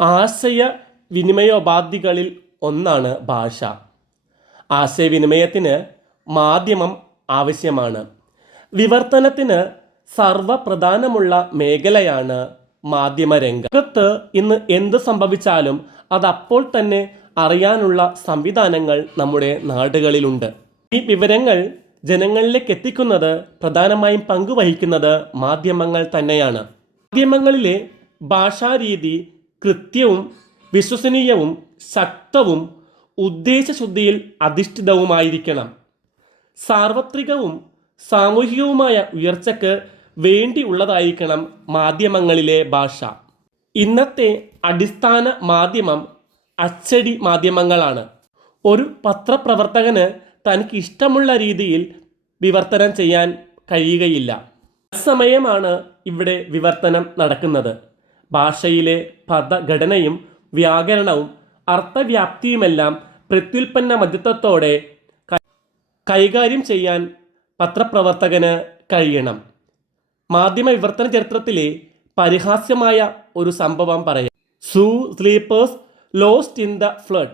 ആശയവിനിമയോപാധികളിൽ ഒന്നാണ് ഭാഷ. ആശയവിനിമയത്തിന് മാധ്യമം ആവശ്യമാണ്. വിവർത്തനത്തിന് സർവപ്രധാനമുള്ള മേഖലയാണ് മാധ്യമരംഗം. ലോകത്ത് ഇന്ന് എന്ത് സംഭവിച്ചാലും അതപ്പോൾ തന്നെ അറിയാനുള്ള സംവിധാനങ്ങൾ നമ്മുടെ നാടുകളിലുണ്ട്. ഈ വിവരങ്ങൾ ജനങ്ങളിലേക്ക് എത്തിക്കുന്നത് പ്രധാനമായും പങ്കുവഹിക്കുന്നത് മാധ്യമങ്ങൾ തന്നെയാണ്. മാധ്യമങ്ങളിലെ ഭാഷാരീതി കൃത്യവും വിശ്വസനീയവും ശക്തവും ഉദ്ദേശശുദ്ധിയിൽ അധിഷ്ഠിതവുമായിരിക്കണം. സാർവത്രികവും സാമൂഹികവുമായ ഉയർച്ചയ്ക്ക് വേണ്ടിയുള്ളതായിരിക്കണം മാധ്യമങ്ങളിലെ ഭാഷ. ഇന്നത്തെ അടിസ്ഥാന മാധ്യമം അച്ചടി മാധ്യമങ്ങളാണ്. ഒരു പത്രപ്രവർത്തകന് തനിക്ക് ഇഷ്ടമുള്ള രീതിയിൽ വിവർത്തനം ചെയ്യാൻ കഴിയുകയില്ല. തത്സമയമാണ് ഇവിടെ വിവർത്തനം നടക്കുന്നത്. ഭാഷയിലെ പദഘടനയും വ്യാകരണവും അർത്ഥവ്യാപ്തിയുമെല്ലാം പ്രത്യുൽപ്പന്ന മധ്യത്വത്തോടെ കൈകാര്യം ചെയ്യാൻ പത്രപ്രവർത്തകന് കഴിയണം. മാധ്യമ വിവർത്തന ചരിത്രത്തിലെ പരിഹാസ്യമായ ഒരു സംഭവം പറയാം. Sleepers lost in the flood.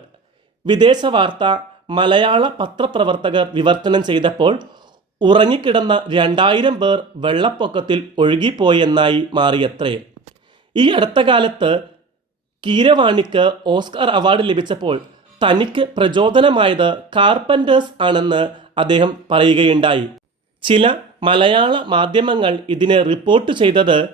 വിദേശ വാർത്ത മലയാള പത്രപ്രവർത്തകർ വിവർത്തനം ചെയ്തപ്പോൾ ഉറങ്ങിക്കിടന്ന 2000 പേർ വെള്ളപ്പൊക്കത്തിൽ ഒഴുകിപ്പോയെന്നായി മാറിയത്രേ. ഈ അടുത്ത കാലത്ത് കീരവാണിക്ക് ഓസ്കാർ അവാർഡ് ലഭിച്ചപ്പോൾ തനിക്ക് പ്രചോദനമായത് കാർപ്പൻറ്റേഴ്സ് ആണെന്ന് അദ്ദേഹം പറയുകയുണ്ടായി. ചില മലയാള മാധ്യമങ്ങൾ ഇതിനെ റിപ്പോർട്ട് ചെയ്തത്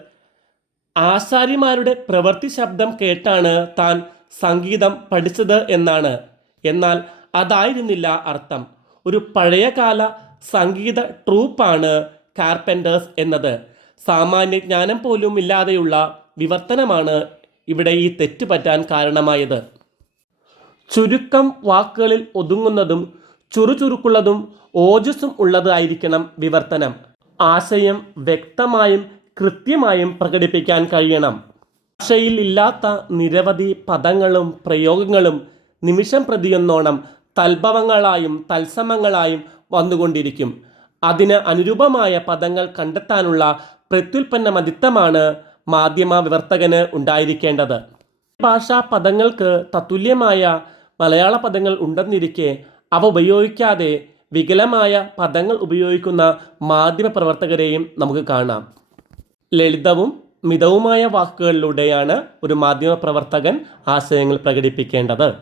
ആശാരിമാരുടെ പ്രവൃത്തി ശബ്ദം കേട്ടാണ് താൻ സംഗീതം പഠിച്ചത് എന്നാണ്. എന്നാൽ അതായിരുന്നില്ല അർത്ഥം. ഒരു പഴയകാല സംഗീത ട്രൂപ്പാണ് കാർപ്പൻറ്റേഴ്സ് എന്നത്. സാമാന്യ ജ്ഞാനം പോലും ഇല്ലാതെയുള്ള വിവർത്തനമാണ് ഇവിടെ ഈ തെറ്റ് പറ്റാൻ കാരണമായത്. ചുരുക്കം വാക്കുകളിൽ ഒതുങ്ങുന്നതും ചുറുചുറുക്കുള്ളതും ഓജസ്സും ഉള്ളതായിരിക്കണം വിവർത്തനം. ആശയം വ്യക്തമായും കൃത്യമായും പ്രകടിപ്പിക്കാൻ കഴിയണം. ഭാഷയിൽ ഇല്ലാത്ത നിരവധി പദങ്ങളും പ്രയോഗങ്ങളും നിമിഷം പ്രതിയെന്നോണം തൽഭവങ്ങളായും തത്സമങ്ങളായും വന്നുകൊണ്ടിരിക്കും. അതിന് അനുരൂപമായ പദങ്ങൾ കണ്ടെത്താനുള്ള പ്രത്യുൽപ്പന്ന മതിത്വമാണ് മാധ്യമ വിവർത്തകന് ഉണ്ടായിരിക്കേണ്ടത്. ഭാഷാ പദങ്ങൾക്ക് തത്തുല്യമായ മലയാള പദങ്ങൾ ഉണ്ടെന്നിരിക്കെ അവ ഉപയോഗിക്കാതെ വികലമായ പദങ്ങൾ ഉപയോഗിക്കുന്ന മാധ്യമ പ്രവർത്തകരെയും നമുക്ക് കാണാം. ലളിതവും മിതവുമായ വാക്കുകളിലൂടെയാണ് ഒരു മാധ്യമ പ്രവർത്തകൻ ആശയങ്ങൾ പ്രകടിപ്പിക്കേണ്ടത്.